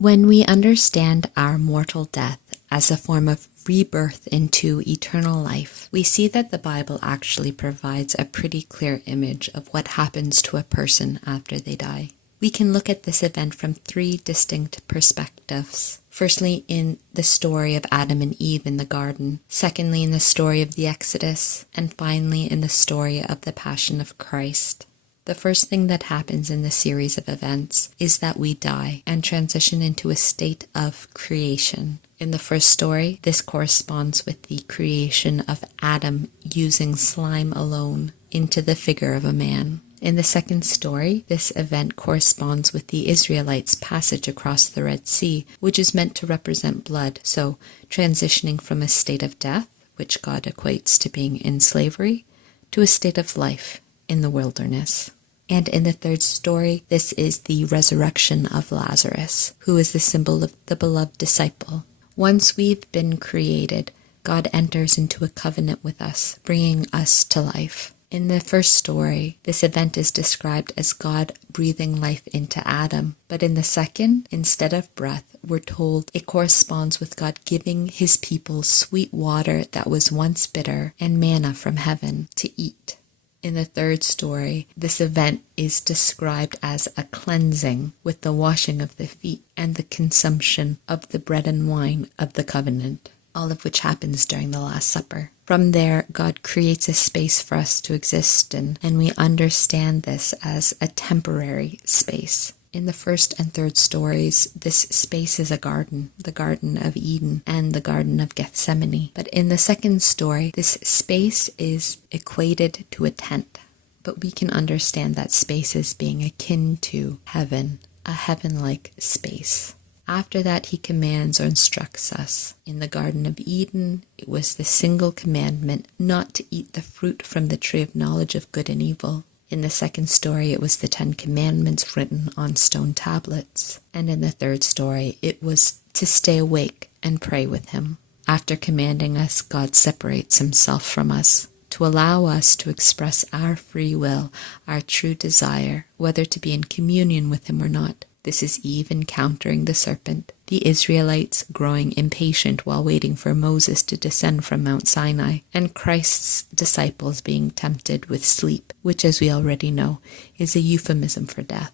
When we understand our mortal death as a form of rebirth into eternal life, we see that the Bible actually provides a pretty clear image of what happens to a person after they die. We can look at this event from three distinct perspectives. Firstly, in the story of Adam and Eve in the garden. Secondly, in the story of the Exodus. And finally, in the story of the Passion of Christ. The first thing that happens in this series of events is that we die and transition into a state of creation. In the first story, this corresponds with the creation of Adam using slime alone into the figure of a man. In the second story, this event corresponds with the Israelites' passage across the Red Sea, which is meant to represent blood, so transitioning from a state of death, which God equates to being in slavery, to a state of life in the wilderness. And in the third story, this is the resurrection of Lazarus, who is the symbol of the beloved disciple. Once we've been created, God enters into a covenant with us, bringing us to life. In the first story, this event is described as God breathing life into Adam. But in the second, instead of breath, we're told it corresponds with God giving his people sweet water that was once bitter and manna from heaven to eat. In the third story, this event is described as a cleansing with the washing of the feet and the consumption of the bread and wine of the covenant, all of which happens during the Last Supper. From there, God creates a space for us to exist in, and we understand this as a temporary space. In the first and third stories, this space is a garden, the Garden of Eden and the Garden of Gethsemane. But in the second story, this space is equated to a tent. But we can understand that space as being akin to heaven, a heaven-like space. After that, he commands or instructs us. In the Garden of Eden, it was the single commandment not to eat the fruit from the tree of knowledge of good and evil. In the second story, it was the 10 Commandments written on stone tablets. And in the third story, it was to stay awake and pray with him. After commanding us, God separates himself from us to allow us to express our free will, our true desire, whether to be in communion with him or not. This is Eve encountering the serpent, the Israelites growing impatient while waiting for Moses to descend from Mount Sinai, and Christ's disciples being tempted with sleep, which, as we already know, is a euphemism for death.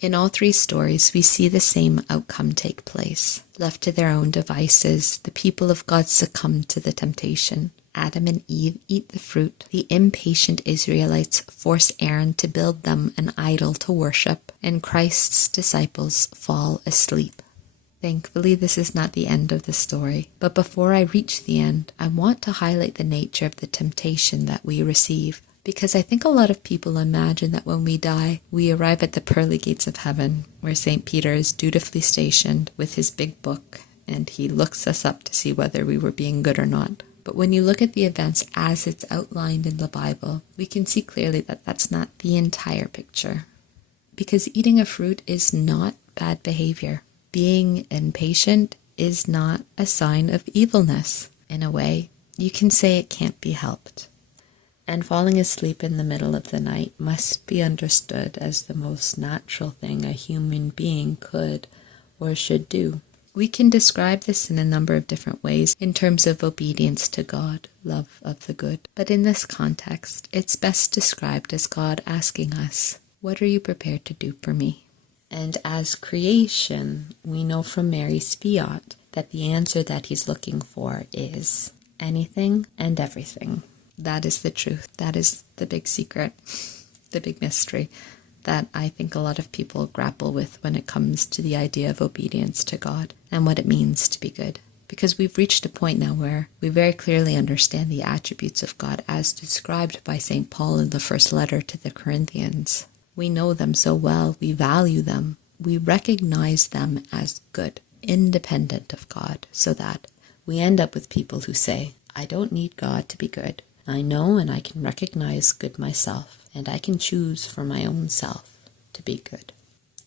In all three stories, we see the same outcome take place. Left to their own devices, the people of God succumb to the temptation. Adam and Eve eat the fruit. The impatient Israelites force Aaron to build them an idol to worship, and Christ's disciples fall asleep. Thankfully, this is not the end of the story, but before I reach the end, I want to highlight the nature of the temptation that we receive, because I think a lot of people imagine that when we die, we arrive at the pearly gates of heaven, where St. Peter is dutifully stationed with his big book, and he looks us up to see whether we were being good or not. But when you look at the events as it's outlined in the Bible, we can see clearly that that's not the entire picture. Because eating a fruit is not bad behavior. Being impatient is not a sign of evilness. In a way, you can say it can't be helped. And falling asleep in the middle of the night must be understood as the most natural thing a human being could or should do. We can describe this in a number of different ways in terms of obedience to God, love of the good. But in this context, it's best described as God asking us, "What are you prepared to do for me?" And as creation, we know from Mary's fiat that the answer that he's looking for is anything and everything. That is the truth. That is the big secret, the big mystery that I think a lot of people grapple with when it comes to the idea of obedience to God and what it means to be good. Because we've reached a point now where we very clearly understand the attributes of God as described by St. Paul in the first letter to the Corinthians. We know them so well, we value them, we recognize them as good, independent of God, so that we end up with people who say, "I don't need God to be good. I know and I can recognize good myself, and I can choose for my own self to be good."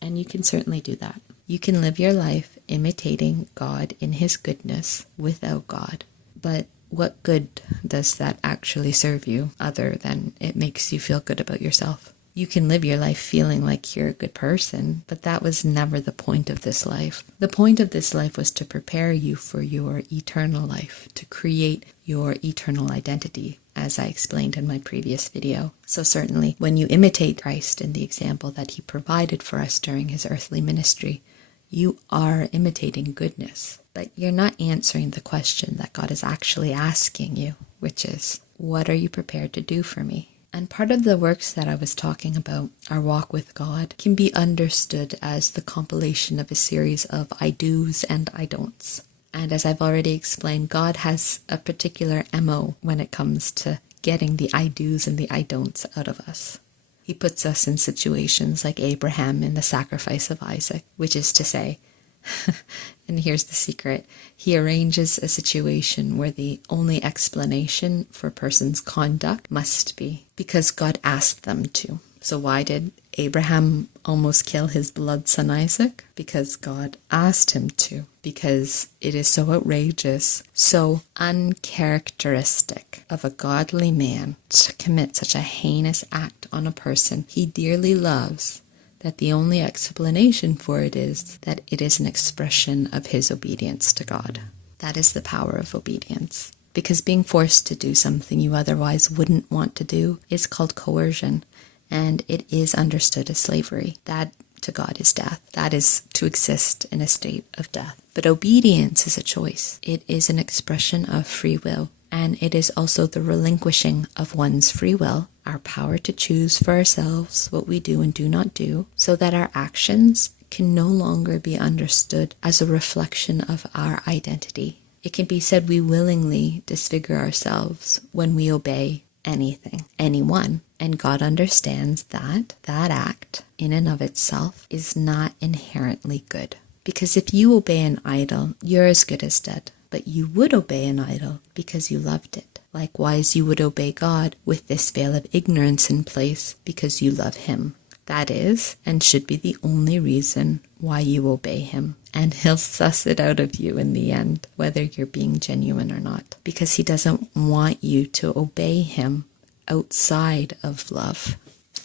And you can certainly do that. You can live your life imitating God in his goodness without God. But what good does that actually serve you other than it makes you feel good about yourself? You can live your life feeling like you're a good person, but that was never the point of this life. The point of this life was to prepare you for your eternal life, to create your eternal identity, as I explained in my previous video. So certainly, when you imitate Christ in the example that he provided for us during his earthly ministry, you are imitating goodness, but you're not answering the question that God is actually asking you, which is, what are you prepared to do for me? And part of the works that I was talking about, our walk with God, can be understood as the compilation of a series of I do's and I don'ts. And as I've already explained, God has a particular MO when it comes to getting the I do's and the I don'ts out of us. He puts us in situations like Abraham in the sacrifice of Isaac, which is to say, and here's the secret, he arranges a situation where the only explanation for a person's conduct must be because God asked them to. So why did Abraham almost kill his beloved son Isaac? Because God asked him to. Because it is so outrageous, so uncharacteristic of a godly man to commit such a heinous act on a person he dearly loves, that the only explanation for it is that it is an expression of his obedience to God. That is the power of obedience. Because being forced to do something you otherwise wouldn't want to do is called coercion, and it is understood as slavery. That to God is death. That is to exist in a state of death. But obedience is a choice. It is an expression of free will, and it is also the relinquishing of one's free will, our power to choose for ourselves what we do and do not do, so that our actions can no longer be understood as a reflection of our identity. It can be said we willingly disfigure ourselves when we obey anything, anyone, and God understands that that act in and of itself is not inherently good. Because if you obey an idol, you're as good as dead. But you would obey an idol because you loved it. Likewise, you would obey God with this veil of ignorance in place because you love him. That is, and should be the only reason why you obey him. And he'll suss it out of you in the end, whether you're being genuine or not. Because he doesn't want you to obey him outside of love.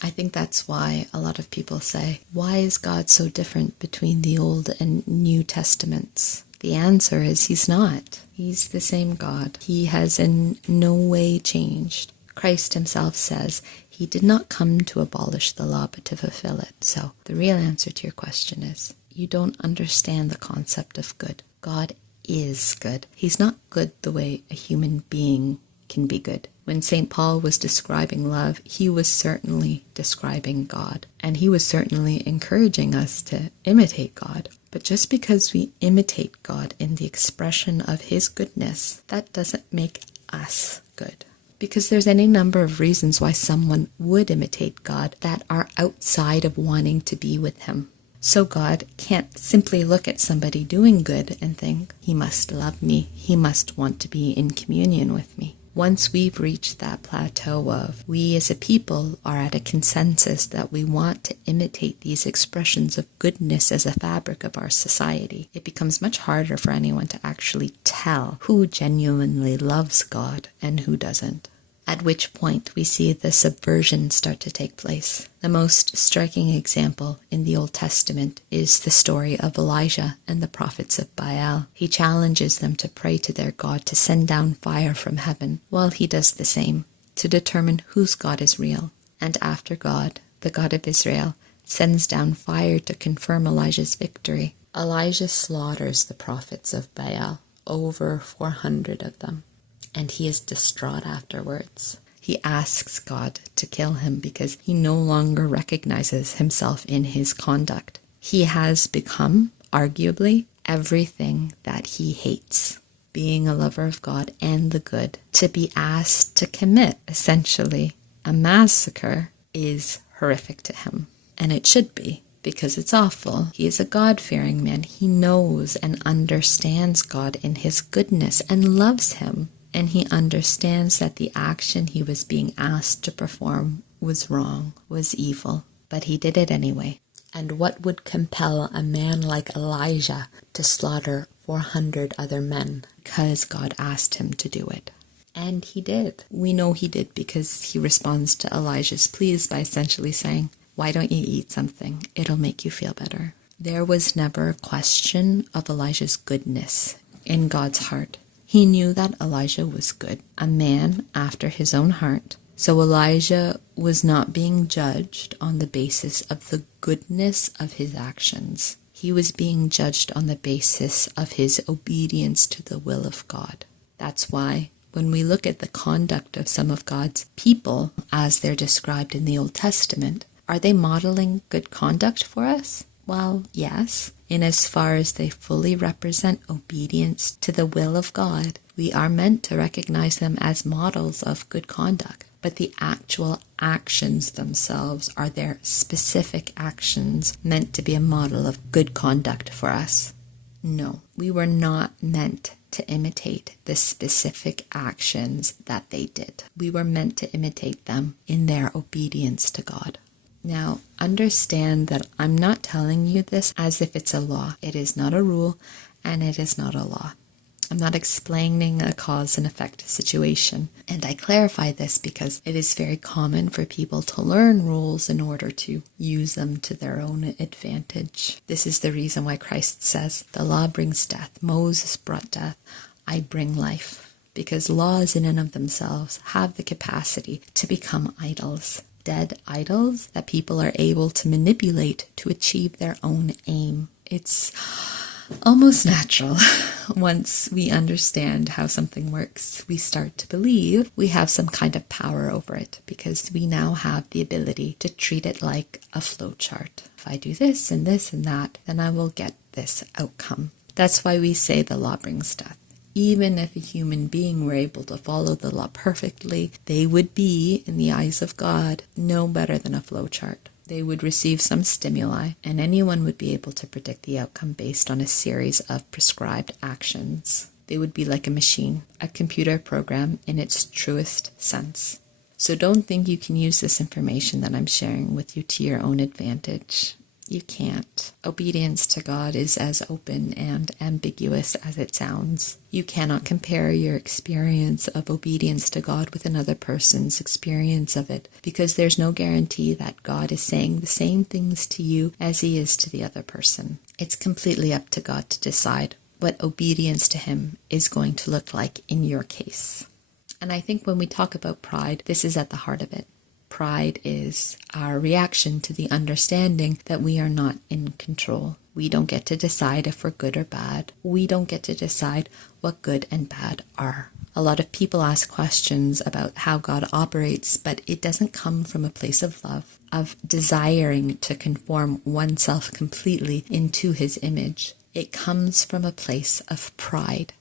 I think that's why a lot of people say, why is God so different between the Old and New Testaments? The answer is he's not. He's the same God. He has in no way changed. Christ himself says he did not come to abolish the law but to fulfill it. So the real answer to your question is you don't understand the concept of good. God is good. He's not good the way a human being can be good. When St. Paul was describing love, he was certainly describing God. And he was certainly encouraging us to imitate God. But just because we imitate God in the expression of his goodness, that doesn't make us good. Because there's any number of reasons why someone would imitate God that are outside of wanting to be with him. So God can't simply look at somebody doing good and think, he must love me, he must want to be in communion with me. Once we've reached that plateau of we as a people are at a consensus that we want to imitate these expressions of goodness as a fabric of our society, it becomes much harder for anyone to actually tell who genuinely loves God and who doesn't. At which point we see the subversion start to take place. The most striking example in the Old Testament is the story of Elijah and the prophets of Baal. He challenges them to pray to their God to send down fire from heaven, while he does the same, to determine whose God is real. And after God, the God of Israel, sends down fire to confirm Elijah's victory, Elijah slaughters the prophets of Baal, over 400 of them. And he is distraught afterwards. He asks God to kill him because he no longer recognizes himself in his conduct. He has become, arguably, everything that he hates. Being a lover of God and the good, to be asked to commit, essentially, a massacre is horrific to him. And it should be, because it's awful. He is a God-fearing man. He knows and understands God in his goodness and loves him. And he understands that the action he was being asked to perform was wrong, was evil, but he did it anyway. And what would compel a man like Elijah to slaughter 400 other men? Because God asked him to do it. And he did. We know he did because he responds to Elijah's pleas by essentially saying, "Why don't you eat something? It'll make you feel better." There was never a question of Elijah's goodness in God's heart. He knew that Elijah was good, a man after his own heart. So Elijah was not being judged on the basis of the goodness of his actions. He was being judged on the basis of his obedience to the will of God. That's why when we look at the conduct of some of God's people as they're described in the Old Testament, are they modeling good conduct for us? Well, yes. In as far as they fully represent obedience to the will of God, we are meant to recognize them as models of good conduct. But the actual actions themselves, are their specific actions meant to be a model of good conduct for us? No, we were not meant to imitate the specific actions that they did. We were meant to imitate them in their obedience to God. Now, understand that I'm not telling you this as if it's a law. It is not a rule, and it is not a law. I'm not explaining a cause and effect situation. And I clarify this because it is very common for people to learn rules in order to use them to their own advantage. This is the reason why Christ says, "The law brings death. Moses brought death. I bring life." Because laws in and of themselves have the capacity to become idols. Dead idols that people are able to manipulate to achieve their own aim. It's almost natural. Once we understand how something works, we start to believe we have some kind of power over it because we now have the ability to treat it like a flowchart. If I do this and this and that, then I will get this outcome. That's why we say the law brings death. Even if a human being were able to follow the law perfectly, they would be, in the eyes of God, no better than a flowchart. They would receive some stimuli, and anyone would be able to predict the outcome based on a series of prescribed actions. They would be like a machine, a computer program in its truest sense. So don't think you can use this information that I'm sharing with you to your own advantage. You can't. Obedience to God is as open and ambiguous as it sounds. You cannot compare your experience of obedience to God with another person's experience of it, because there's no guarantee that God is saying the same things to you as he is to the other person. It's completely up to God to decide what obedience to him is going to look like in your case. And I think when we talk about pride, this is at the heart of it. Pride is our reaction to the understanding that we are not in control. We don't get to decide if we're good or bad. We don't get to decide what good and bad are. A lot of people ask questions about how God operates, but it doesn't come from a place of love, of desiring to conform oneself completely into his image. It comes from a place of pride.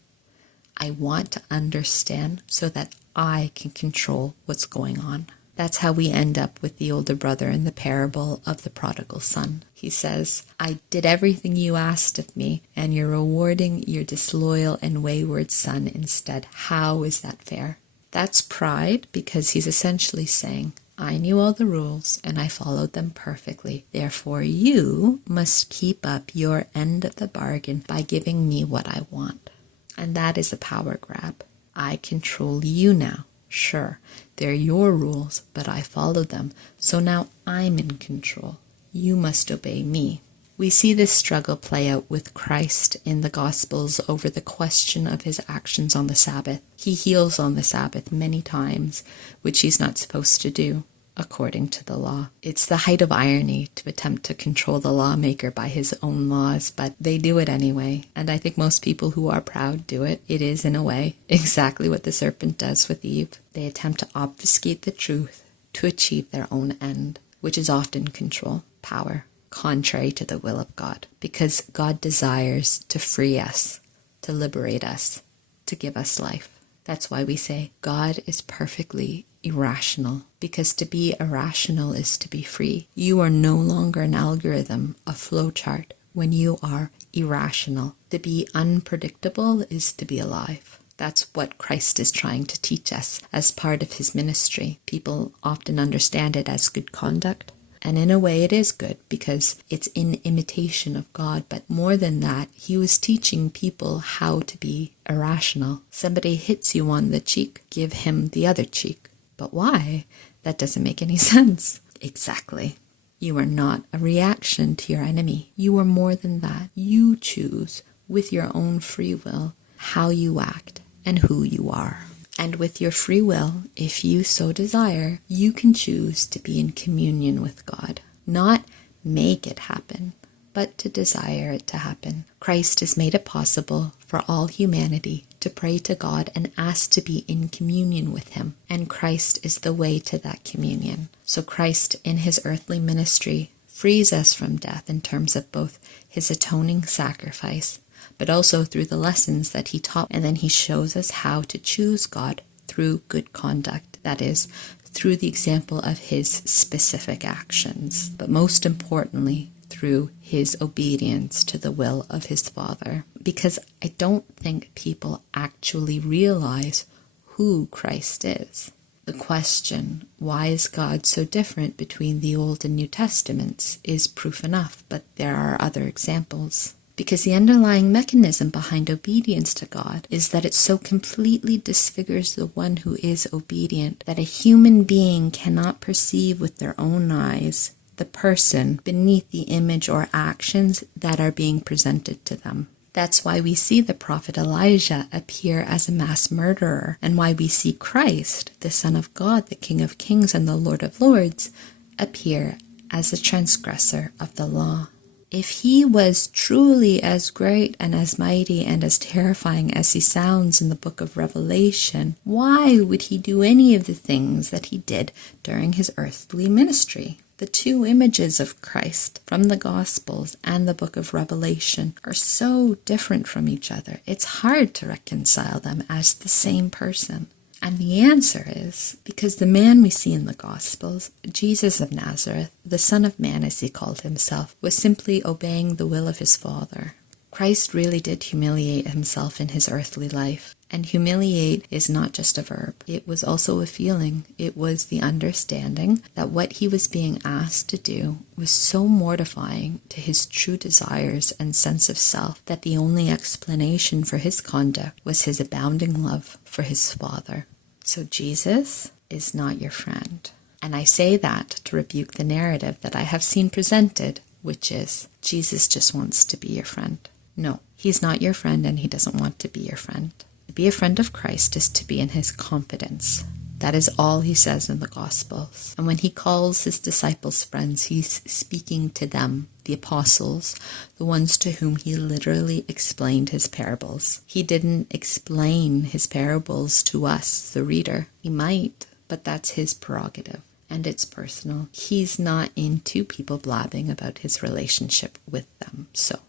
I want to understand so that I can control what's going on. That's how we end up with the older brother in the parable of the prodigal son. He says, "I did everything you asked of me, and you're rewarding your disloyal and wayward son instead. How is that fair?" That's pride, because he's essentially saying, I knew all the rules and I followed them perfectly. Therefore, you must keep up your end of the bargain by giving me what I want. And that is a power grab. I control you now. Sure, they're your rules, but I followed them, so now I'm in control. You must obey me. We see this struggle play out with Christ in the Gospels over the question of his actions on the Sabbath. He heals on the Sabbath many times, which he's not supposed to do, according to the law. It's the height of irony to attempt to control the lawmaker by his own laws, but they do it anyway. And I think most people who are proud do it. It is, in a way, exactly what the serpent does with Eve. They attempt to obfuscate the truth to achieve their own end, which is often control, power, contrary to the will of God. Because God desires to free us, to liberate us, to give us life. That's why we say God is perfectly irrational, because to be irrational is to be free. You are no longer an algorithm, a flowchart, when you are irrational. To be unpredictable is to be alive. That's what Christ is trying to teach us as part of his ministry. People often understand it as good conduct, And in a way it is good because it's in imitation of God. But more than that, he was teaching people how to be irrational. Somebody hits you on the cheek, give him the other cheek. But why? That doesn't make any sense. Exactly. You are not a reaction to your enemy. You are more than that. You choose with your own free will how you act and who you are. And with your free will, if you so desire, you can choose to be in communion with God. Not make it happen, but to desire it to happen. Christ has made it possible for all humanity to pray to God and ask to be in communion with him. And Christ is the way to that communion. So Christ, in his earthly ministry, frees us from death in terms of both his atoning sacrifice, but also through the lessons that he taught. And then he shows us how to choose God through good conduct, that is, through the example of his specific actions, but most importantly, through his obedience to the will of his Father. Because I don't think people actually realize who Christ is. The question, why is God so different between the Old and New Testaments, is proof enough, but there are other examples. Because the underlying mechanism behind obedience to God is that it so completely disfigures the one who is obedient that a human being cannot perceive with their own eyes the person beneath the image or actions that are being presented to them. That's why we see the prophet Elijah appear as a mass murderer, and why we see Christ, the Son of God, the King of Kings and the Lord of Lords, appear as a transgressor of the law. If he was truly as great and as mighty and as terrifying as he sounds in the book of Revelation, why would he do any of the things that he did during his earthly ministry? The two images of Christ from the Gospels and the book of Revelation are so different from each other. It's hard to reconcile them as the same person. And the answer is because the man we see in the Gospels, Jesus of Nazareth, the Son of Man as he called himself, was simply obeying the will of his Father. Christ really did humiliate himself in his earthly life. And humiliate is not just a verb. It was also a feeling. It was the understanding that what he was being asked to do was so mortifying to his true desires and sense of self that the only explanation for his conduct was his abounding love for his Father. So Jesus is not your friend. And I say that to rebuke the narrative that I have seen presented, which is Jesus just wants to be your friend. No, he's not your friend and he doesn't want to be your friend. To be a friend of Christ is to be in his confidence. That is all he says in the Gospels. And when he calls his disciples friends, he's speaking to them, the apostles, the ones to whom he literally explained his parables. He didn't explain his parables to us, the reader. He might, but that's his prerogative. And it's personal. He's not into people blabbing about his relationship with them. So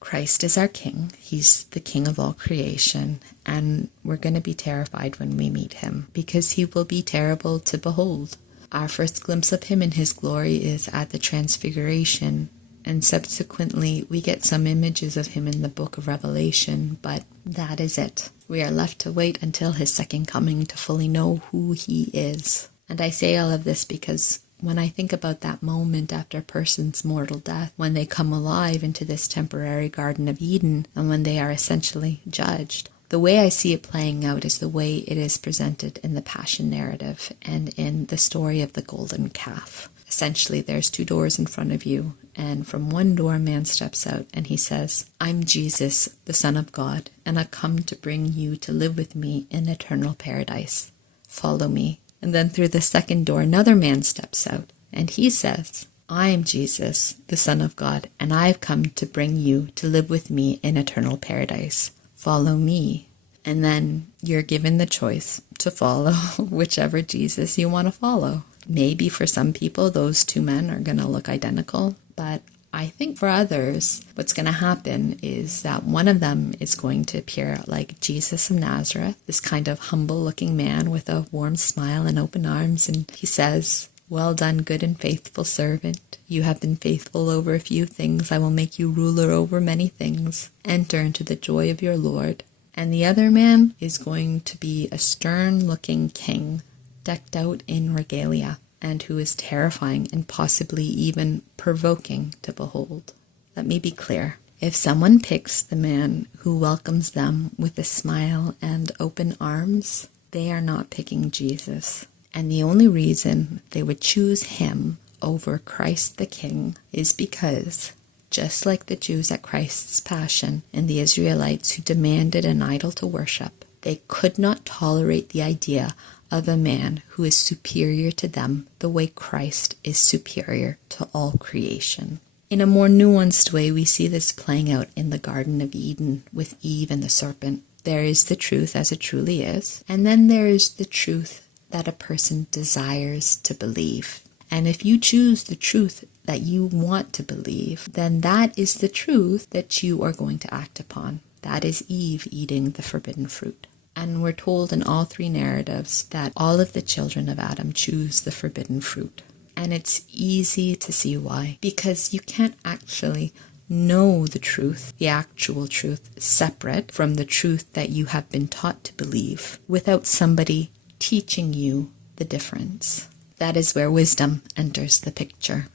Christ is our King. He's the King of all creation, and we're going to be terrified when we meet him because he will be terrible to behold. Our first glimpse of him in his glory is at the Transfiguration, and subsequently we get some images of him in the book of Revelation, but that is it. We are left to wait until his second coming to fully know who he is. And I say all of this because when I think about that moment after a person's mortal death, when they come alive into this temporary Garden of Eden, and when they are essentially judged, the way I see it playing out is the way it is presented in the Passion narrative and in the story of the golden calf. Essentially, there's two doors in front of you, and from one door a man steps out and he says, "I'm Jesus, the Son of God, and I've come to bring you to live with me in eternal paradise. Follow me." And then through the second door, another man steps out, and he says, "I am Jesus, the Son of God, and I've come to bring you to live with me in eternal paradise. Follow me." And then you're given the choice to follow whichever Jesus you want to follow. Maybe for some people, those two men are going to look identical, but I think for others, what's going to happen is that one of them is going to appear like Jesus of Nazareth, this kind of humble-looking man with a warm smile and open arms, and he says, "Well done, good and faithful servant. You have been faithful over a few things. I will make you ruler over many things. Enter into the joy of your Lord." And the other man is going to be a stern-looking king, decked out in regalia. and who is terrifying and possibly even provoking to behold. Let me be clear. If someone picks the man who welcomes them with a smile and open arms, they are not picking Jesus. And the only reason they would choose him over Christ the King is because, just like the Jews at Christ's Passion and the Israelites who demanded an idol to worship, they could not tolerate the idea of a man who is superior to them the way Christ is superior to all creation. In a more nuanced way, we see this playing out in the Garden of Eden with Eve and the serpent. There is the truth as it truly is, and then there is the truth that a person desires to believe. And if you choose the truth that you want to believe, then that is the truth that you are going to act upon. That is Eve eating the forbidden fruit. And we're told in all three narratives that all of the children of Adam choose the forbidden fruit. And it's easy to see why. Because you can't actually know the truth, the actual truth, separate from the truth that you have been taught to believe, without somebody teaching you the difference. That is where wisdom enters the picture.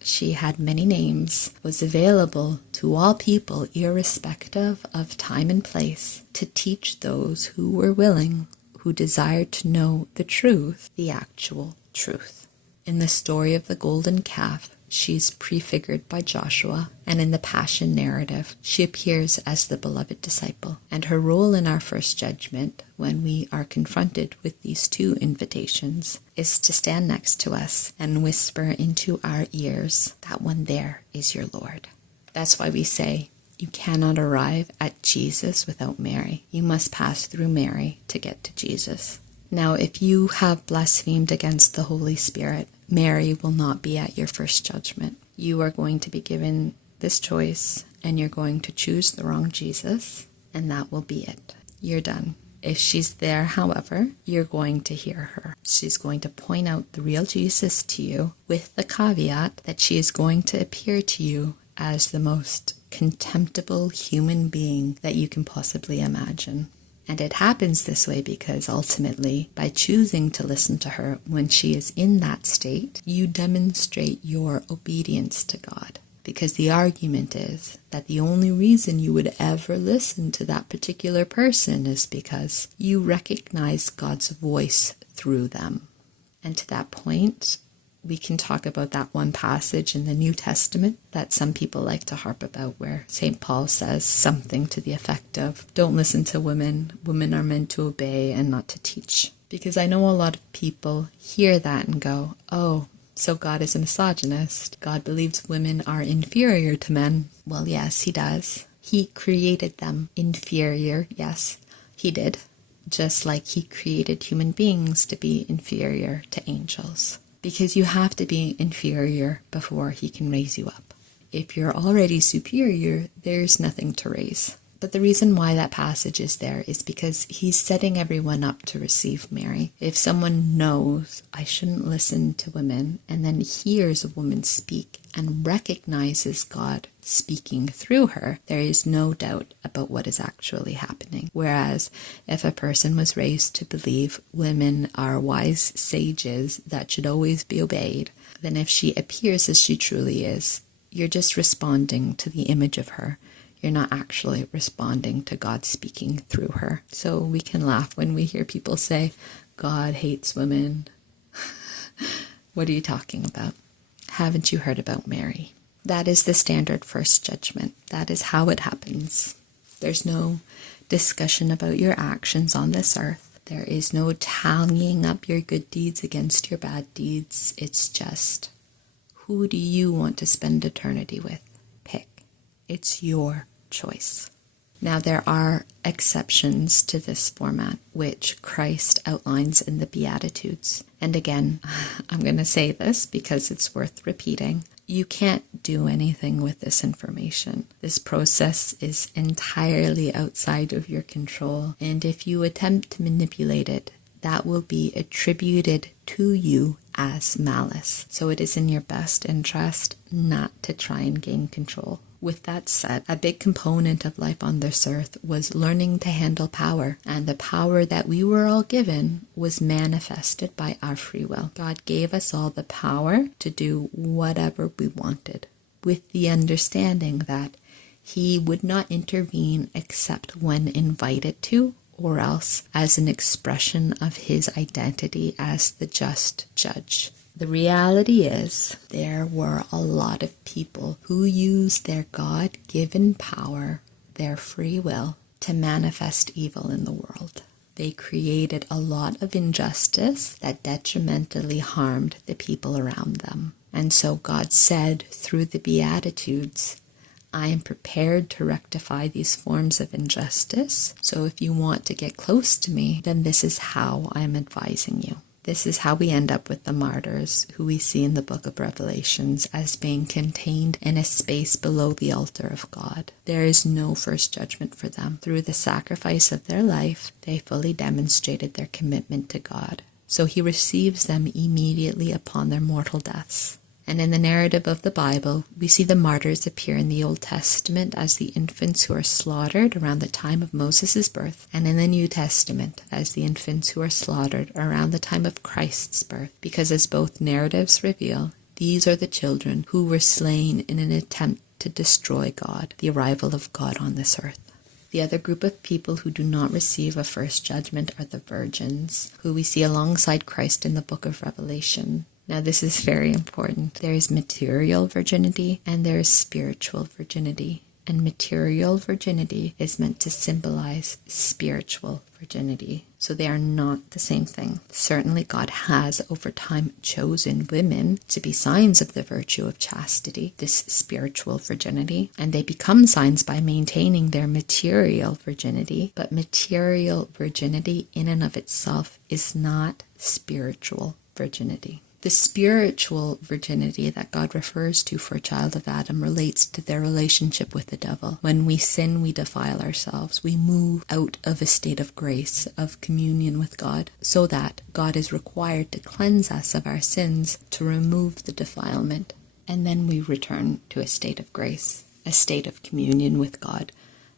She had many names, was available to all people irrespective of time and place, to teach those who were willing, who desired to know the truth, the actual truth. In the story of the golden calf, she's prefigured by Joshua, and in the Passion narrative, she appears as the beloved disciple. And her role in our first judgment, when we are confronted with these two invitations, is to stand next to us and whisper into our ears, that one there is your Lord. That's why we say, you cannot arrive at Jesus without Mary. You must pass through Mary to get to Jesus. Now, if you have blasphemed against the Holy Spirit, Mary will not be at your first judgment. You are going to be given this choice, and you're going to choose the wrong Jesus, and that will be it. You're done. If she's there, however, you're going to hear her. She's going to point out the real Jesus to you, with the caveat that she is going to appear to you as the most contemptible human being that you can possibly imagine. And it happens this way because ultimately, by choosing to listen to her when she is in that state, you demonstrate your obedience to God. Because the argument is that the only reason you would ever listen to that particular person is because you recognize God's voice through them. And to that point, we can talk about that one passage in the New Testament that some people like to harp about, where St. Paul says something to the effect of, don't listen to women. Women are meant to obey and not to teach. Because I know a lot of people hear that and go, oh, so God is a misogynist. God believes women are inferior to men. Well, yes, he does. He created them inferior. Yes, he did. Just like he created human beings to be inferior to angels. Because you have to be inferior before he can raise you up. If you're already superior, there's nothing to raise. But the reason why that passage is there is because he's setting everyone up to receive Mary. If someone knows, I shouldn't listen to women, and then hears a woman speak and recognizes God speaking through her, there is no doubt about what is actually happening. Whereas if a person was raised to believe women are wise sages that should always be obeyed, then if she appears as she truly is, you're just responding to the image of her. You're not actually responding to God speaking through her. So we can laugh when we hear people say, God hates women. What are you talking about? Haven't you heard about Mary? That is the standard first judgment. That is how it happens. There's no discussion about your actions on this earth. There is no tallying up your good deeds against your bad deeds. It's just, who do you want to spend eternity with? Pick. It's your choice. Now, there are exceptions to this format, which Christ outlines in the Beatitudes. And again, I'm going to say this because it's worth repeating. You can't do anything with this information. This process is entirely outside of your control. And if you attempt to manipulate it, that will be attributed to you as malice. So it is in your best interest not to try and gain control. With that said, a big component of life on this earth was learning to handle power, and the power that we were all given was manifested by our free will. God gave us all the power to do whatever we wanted, with the understanding that He would not intervene except when invited to, or else as an expression of His identity as the just judge. The reality is, there were a lot of people who used their God-given power, their free will, to manifest evil in the world. They created a lot of injustice that detrimentally harmed the people around them. And so God said through the Beatitudes, I am prepared to rectify these forms of injustice. So if you want to get close to me, then this is how I am advising you. This is how we end up with the martyrs, who we see in the book of Revelations as being contained in a space below the altar of God. There is no first judgment for them. Through the sacrifice of their life, they fully demonstrated their commitment to God. So He receives them immediately upon their mortal deaths. And in the narrative of the Bible, we see the martyrs appear in the Old Testament as the infants who are slaughtered around the time of Moses' birth, and in the New Testament as the infants who are slaughtered around the time of Christ's birth, because as both narratives reveal, these are the children who were slain in an attempt to destroy God, the arrival of God on this earth. The other group of people who do not receive a first judgment are the virgins, who we see alongside Christ in the book of Revelation. Now, this is very important. There is material virginity and there is spiritual virginity. And material virginity is meant to symbolize spiritual virginity. So they are not the same thing. Certainly, God has over time chosen women to be signs of the virtue of chastity, this spiritual virginity. And they become signs by maintaining their material virginity. But material virginity in and of itself is not spiritual virginity. The spiritual virginity that God refers to for a child of Adam relates to their relationship with the devil. When we sin, we defile ourselves. We move out of a state of grace, of communion with God, so that God is required to cleanse us of our sins, to remove the defilement. And then we return to a state of grace, a state of communion with God,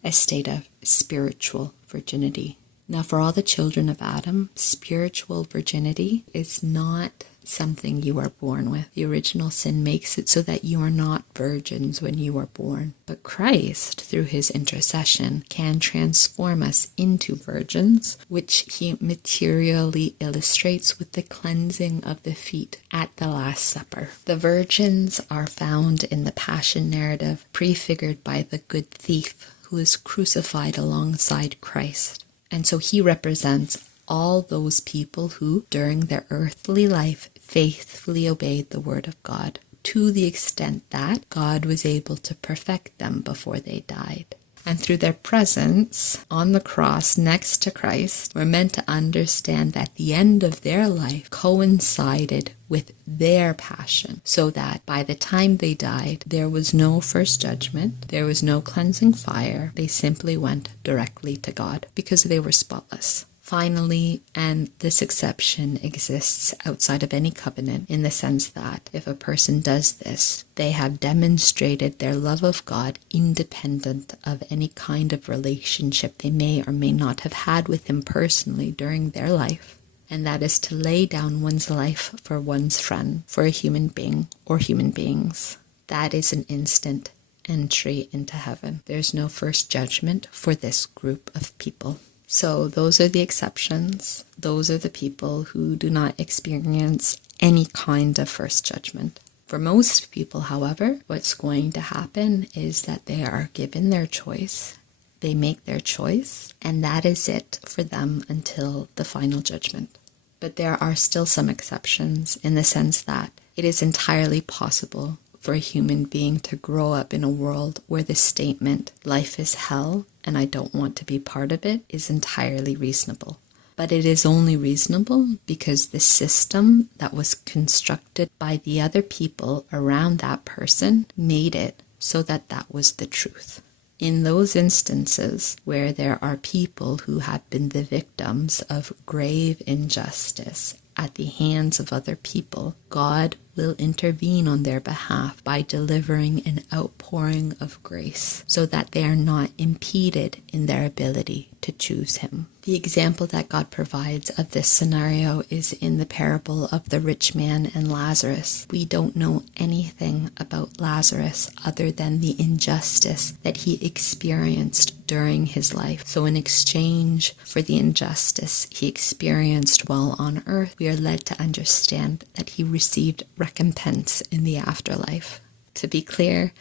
a state of spiritual virginity. Now, for all the children of Adam, spiritual virginity is not something you are born with. The original sin makes it so that you are not virgins when you are born. But Christ, through His intercession, can transform us into virgins, which He materially illustrates with the cleansing of the feet at the Last Supper. The virgins are found in the Passion narrative, prefigured by the good thief who is crucified alongside Christ. And so He represents all those people who, during their earthly life, faithfully obeyed the word of God, to the extent that God was able to perfect them before they died. And through their presence on the cross next to Christ, we're meant to understand that the end of their life coincided with their passion, so that by the time they died, there was no first judgment, there was no cleansing fire. They simply went directly to God because they were spotless. Finally, and this exception exists outside of any covenant in the sense that if a person does this, they have demonstrated their love of God independent of any kind of relationship they may or may not have had with Him personally during their life. And that is to lay down one's life for one's friend, for a human being or human beings. That is an instant entry into heaven. There's no first judgment for this group of people. So those are the exceptions. Those are the people who do not experience any kind of first judgment. For most people, however, what's going to happen is that they are given their choice. They make their choice, and that is it for them until the final judgment. But there are still some exceptions in the sense that it is entirely possible for a human being to grow up in a world where the statement, life is hell and I don't want to be part of it, is entirely reasonable. But it is only reasonable because the system that was constructed by the other people around that person made it so that that was the truth. In those instances where there are people who have been the victims of grave injustice at the hands of other people, God will intervene on their behalf by delivering an outpouring of grace so that they are not impeded in their ability to choose him. The example that God provides of this scenario is in the parable of the rich man and Lazarus. We don't know anything about Lazarus other than the injustice that he experienced during his life. So in exchange for the injustice he experienced while on earth, we are led to understand that he received recompense in the afterlife. To be clear,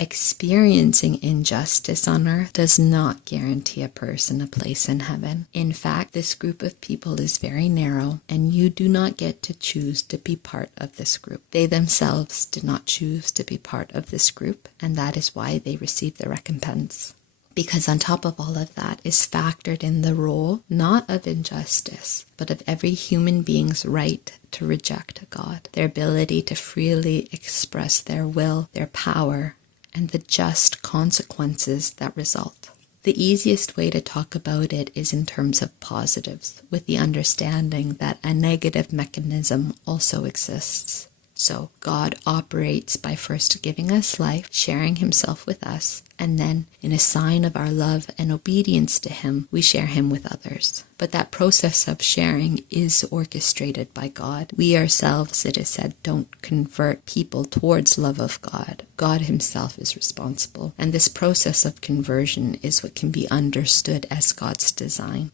experiencing injustice on earth does not guarantee a person a place in heaven. In fact, this group of people is very narrow, and you do not get to choose to be part of this group. They themselves did not choose to be part of this group, and that is why they receive the recompense. Because on top of all of that is factored in the role, not of injustice, but of every human being's right to reject God, their ability to freely express their will, their power, and the just consequences that result. The easiest way to talk about it is in terms of positives, with the understanding that a negative mechanism also exists. So God operates by first giving us life, sharing himself with us, and then in a sign of our love and obedience to him, we share him with others. But that process of sharing is orchestrated by God. We ourselves, it is said, don't convert people towards love of God. God himself is responsible. And this process of conversion is what can be understood as God's design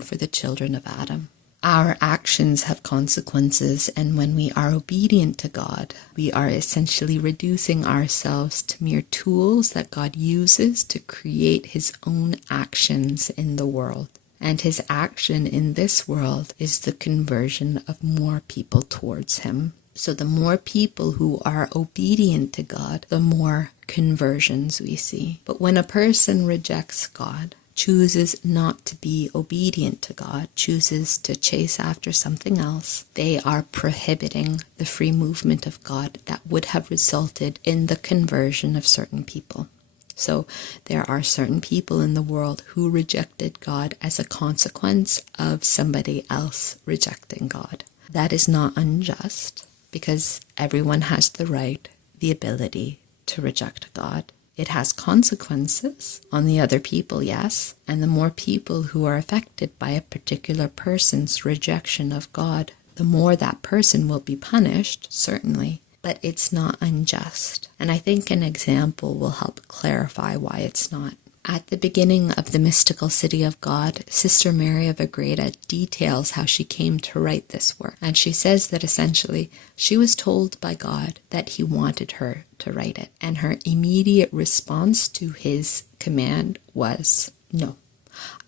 for the children of Adam. Our actions have consequences, and when we are obedient to God, we are essentially reducing ourselves to mere tools that God uses to create his own actions in the world. And his action in this world is the conversion of more people towards him. So the more people who are obedient to God, the more conversions we see. But when a person rejects God, chooses not to be obedient to God, chooses to chase after something else, they are prohibiting the free movement of God that would have resulted in the conversion of certain people. So there are certain people in the world who rejected God as a consequence of somebody else rejecting God. That is not unjust, because everyone has the right, the ability to reject God. It has consequences on the other people, yes, and the more people who are affected by a particular person's rejection of God, the more that person will be punished, certainly, but it's not unjust. And I think an example will help clarify why it's not. At the beginning of The Mystical City of God, Sister Mary of Agreda details how she came to write this work. And she says that essentially she was told by God that he wanted her to write it. And her immediate response to his command was, no,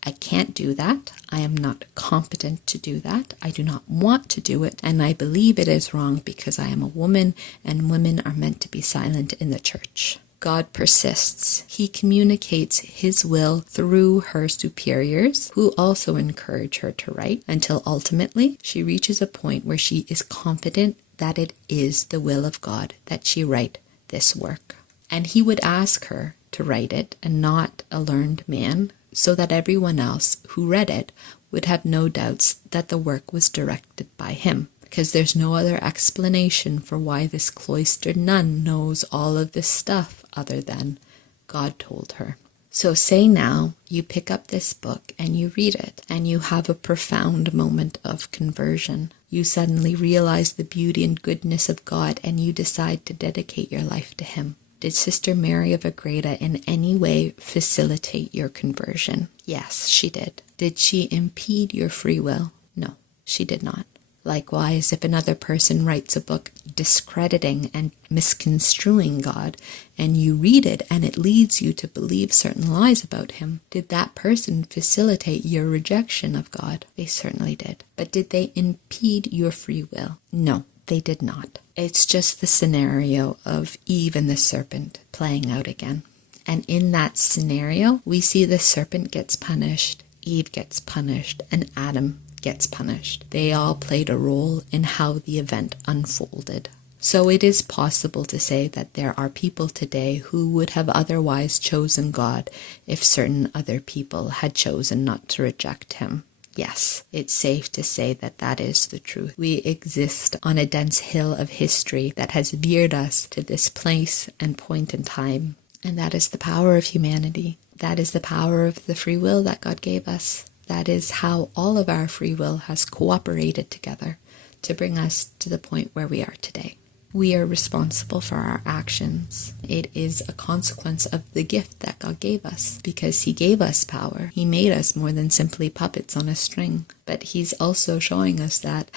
I can't do that. I am not competent to do that. I do not want to do it. And I believe it is wrong because I am a woman, and women are meant to be silent in the church. God persists. He communicates his will through her superiors, who also encourage her to write, until ultimately she reaches a point where she is confident that it is the will of God that she write this work. And he would ask her to write it, and not a learned man, so that everyone else who read it would have no doubts that the work was directed by him. Because there's no other explanation for why this cloistered nun knows all of this stuff other than God told her. So say now you pick up this book and you read it, and you have a profound moment of conversion. You suddenly realize the beauty and goodness of God, and you decide to dedicate your life to him. Did Sister Mary of Agreda in any way facilitate your conversion? Yes, she did. Did she impede your free will? No, she did not. Likewise, if another person writes a book discrediting and misconstruing God, and you read it and it leads you to believe certain lies about him, did that person facilitate your rejection of God? They certainly did. But did they impede your free will? No, they did not. It's just the scenario of Eve and the serpent playing out again. And in that scenario, we see the serpent gets punished, Eve gets punished, and Adam gets punished. They all played a role in how the event unfolded. So it is possible to say that there are people today who would have otherwise chosen God if certain other people had chosen not to reject him. Yes, it's safe to say that that is the truth. We exist on a dense hill of history that has veered us to this place and point in time. And that is the power of humanity. That is the power of the free will that God gave us. That is how all of our free will has cooperated together to bring us to the point where we are today. We are responsible for our actions. It is a consequence of the gift that God gave us because He gave us power. He made us more than simply puppets on a string. But He's also showing us that,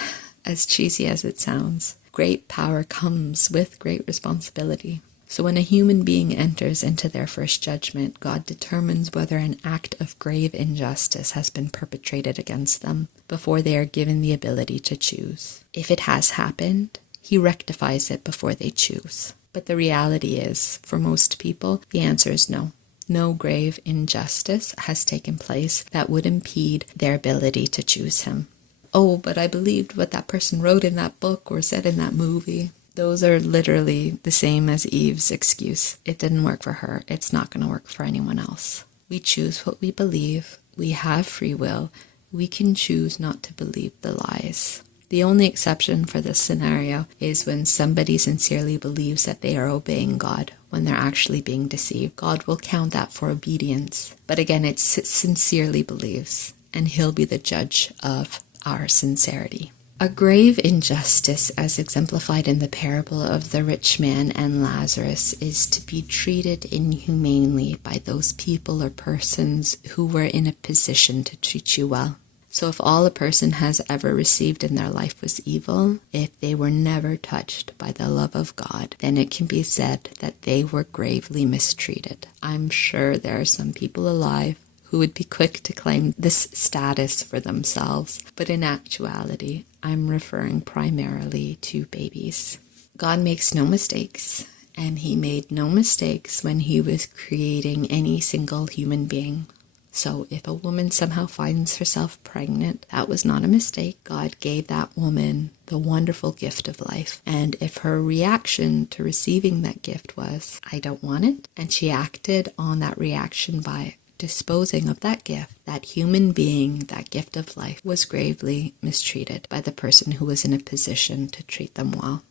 as cheesy as it sounds, great power comes with great responsibility. So when a human being enters into their first judgment, God determines whether an act of grave injustice has been perpetrated against them before they are given the ability to choose. If it has happened, He rectifies it before they choose. But the reality is, for most people, the answer is no. No grave injustice has taken place that would impede their ability to choose Him. Oh, but I believed what that person wrote in that book or said in that movie. Those are literally the same as Eve's excuse. It didn't work for her. It's not going to work for anyone else. We choose what we believe. We have free will. We can choose not to believe the lies. The only exception for this scenario is when somebody sincerely believes that they are obeying God when they're actually being deceived. God will count that for obedience. But again, it's sincerely believes, and He'll be the judge of our sincerity. A grave injustice, as exemplified in the parable of the rich man and Lazarus, is to be treated inhumanely by those people or persons who were in a position to treat you well. So if all a person has ever received in their life was evil, if they were never touched by the love of God, then it can be said that they were gravely mistreated. I'm sure there are some people alive who would be quick to claim this status for themselves, but in actuality, I'm referring primarily to babies. God makes no mistakes, and He made no mistakes when He was creating any single human being. So if a woman somehow finds herself pregnant, that was not a mistake. God gave that woman the wonderful gift of life. And if her reaction to receiving that gift was, I don't want it, and she acted on that reaction by disposing of that gift, that human being, that gift of life, was gravely mistreated by the person who was in a position to treat them well.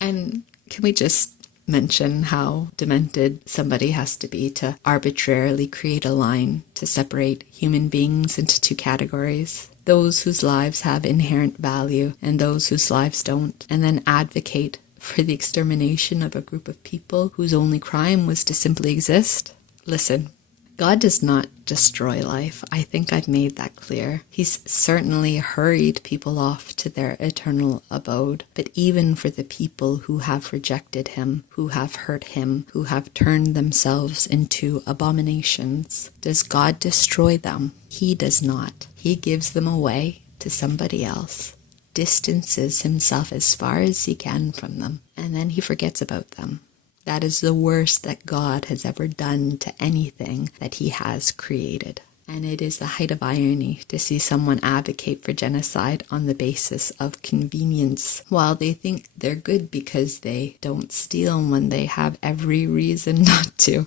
And can we just mention how demented somebody has to be to arbitrarily create a line to separate human beings into two categories? Those whose lives have inherent value and those whose lives don't, and then advocate for the extermination of a group of people whose only crime was to simply exist? Listen, God does not destroy life. I think I've made that clear. He's certainly hurried people off to their eternal abode. But even for the people who have rejected Him, who have hurt Him, who have turned themselves into abominations, does God destroy them? He does not. He gives them away to somebody else, distances Himself as far as He can from them, and then He forgets about them. That is the worst that God has ever done to anything that He has created. And it is the height of irony to see someone advocate for genocide on the basis of convenience, while they think they're good because they don't steal when they have every reason not to,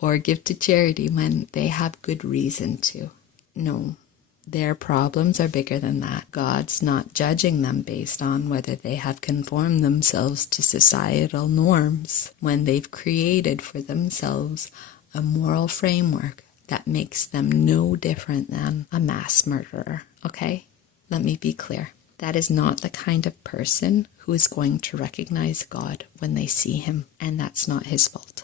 or give to charity when they have good reason to. No. Their problems are bigger than that. God's not judging them based on whether they have conformed themselves to societal norms when they've created for themselves a moral framework that makes them no different than a mass murderer, okay? Let me be clear. That is not the kind of person who is going to recognize God when they see Him, and that's not His fault.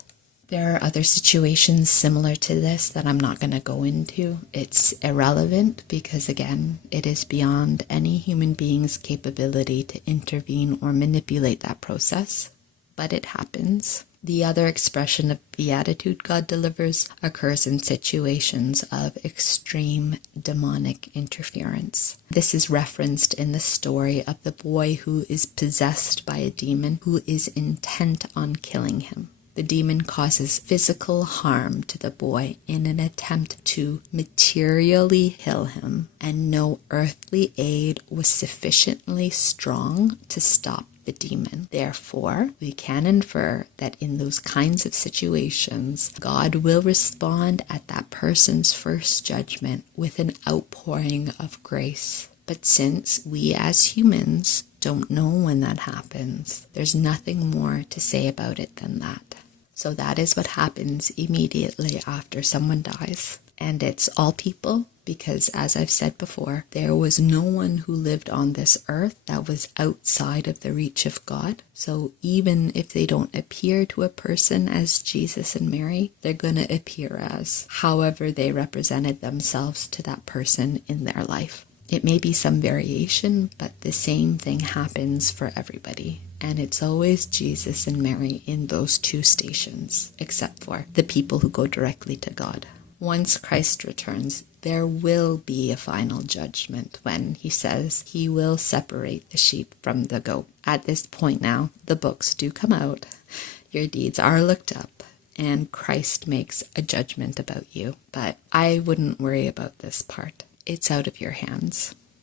There are other situations similar to this that I'm not going to go into. It's irrelevant because, again, it is beyond any human being's capability to intervene or manipulate that process, but it happens. The other expression of beatitude God delivers occurs in situations of extreme demonic interference. This is referenced in the story of the boy who is possessed by a demon who is intent on killing him. The demon causes physical harm to the boy in an attempt to materially heal him, and no earthly aid was sufficiently strong to stop the demon. Therefore, we can infer that in those kinds of situations, God will respond at that person's first judgment with an outpouring of grace. But since we as humans don't know when that happens, there's nothing more to say about it than that. So that is what happens immediately after someone dies. And it's all people, because as I've said before, there was no one who lived on this earth that was outside of the reach of God. So even if they don't appear to a person as Jesus and Mary, they're going to appear as however they represented themselves to that person in their life. It may be some variation, but the same thing happens for everybody. And it's always Jesus and Mary in those two stations, except for the people who go directly to God. Once Christ returns, there will be a final judgment when he says he will separate the sheep from the goat. At this point now, the books do come out, your deeds are looked up, and Christ makes a judgment about you. But I wouldn't worry about this part. It's out of your hands.